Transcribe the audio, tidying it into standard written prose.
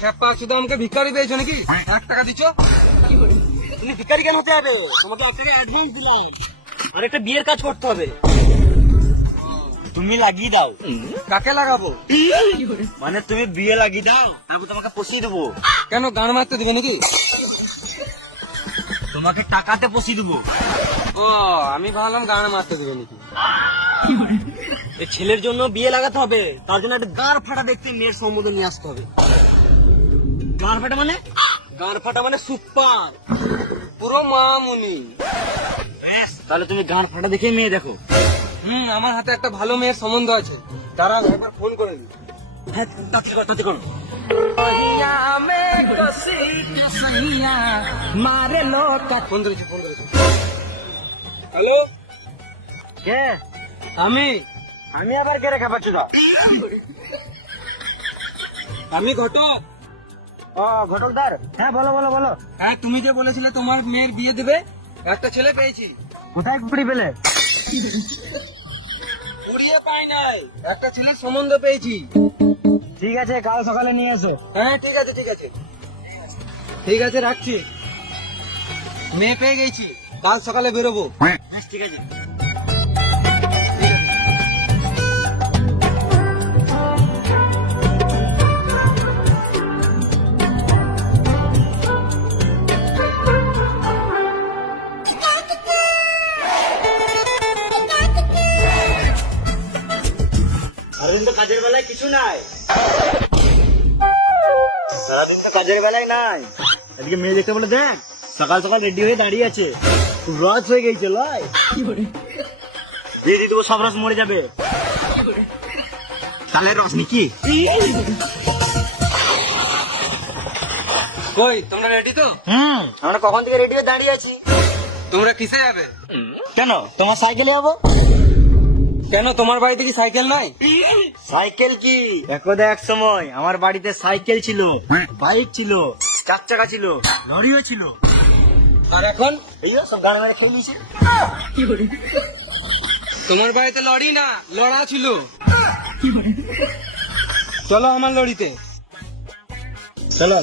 খেপা শুধু আমাকে ভিখারি পেয়েছো নাকি? 1 টাকা দিচ্ছ? তুমি ভিখারি কেন হতে হবে? তোমাকে 1 টাকা অ্যাডভান্স দিলাম, আর একটা বিয়ের কাজ করতে হবে, তুমি লাগিয়ে দাও। কাকে লাগাবো? মানে তুমি বিয়ে লাগিয়ে দাও, তারপর তোমাকে পচিয়ে দেবো। কেন গান মারতে দিবে নাকি? তোমাকে টাকাতে পচিয়ে দেবো। ও আমি ভাবলাম গান মারতে দিবে নাকি। এই ছেলের জন্য বিয়ে লাগাতে হবে, তার জন্য একটা গাঁড় ফাটা দেখতে মেয়ের সম্বোধন নিয়ে আসতে হবে। গাঁড় ফাটা মানে? গাঁড় ফাটা মানে সুপার, পুরো মামুনি। তাহলে তুমি গাঁড় ফাটা দেখে মেয়ে দেখো। আমার হাতে একটা ভালো মেয়ের সম্বন্ধ আছে, তারা একবার ফোন করে নি। হ্যাঁ, তাড়াতাড়ি করো। ফোন ধরেছি। হ্যালো, কে? আমি আমি আবার কে রেখা পাচ্ছ? আমি ঘটক। ও ঘটকদার, হ্যাঁ বলো বলো বলো। হ্যাঁ, তুমি যে বলেছিলে তোমার মেয়ের বিয়ে দেবে, একটা ছেলে পেয়েছি। কোথায় কুড়ি পেলে? কুড়িয়ে পাই নাই, একটা ছেলের সম্বন্ধ পেয়েছি। ঠিক আছে, কাল সকালে নিয়ে এসো। হ্যাঁ ঠিক আছে ঠিক আছে, রাখছি। মেয়ে পেয়ে গেছি, কাল সকালে বেরোবো। বেশ, ঠিক আছে। সারাদিন তো কাজের বেলায় কিছু নাই, সারাদিন তো কাজের বেলায় নাই। আজকে মেয়ে দেখতে বলে দেখ, সকাল সকাল রেডি হয়ে দাঁড়িয়ে আছে, খুব রস হয়ে গেছে। লয় দিয়ে দিয়ে দেবো, সব রস মরে যাবে। তালের রস নাকি? কই তোমরা রেডি তো? আমরা কখন থেকে রেডি হয়ে দাঁড়িয়ে আছি। তোমরা কিসে যাবে? কেন, তোমার সাইকেলে যাবো। কেন তোমার বাড়িতে কি সাইকেল নাই? সাইকেল কি, একদা এক সময় আমার বাড়িতে সাইকেল ছিল, বাইক ছিল, 4 চাকা ছিল, লরিও ছিল। আর এখন এই সব গান মেরে খেয়ে নিয়েছে। তোমার বাড়িতে লড়ি না, লড়া ছিল। চলো আমার লড়িতে, চলো।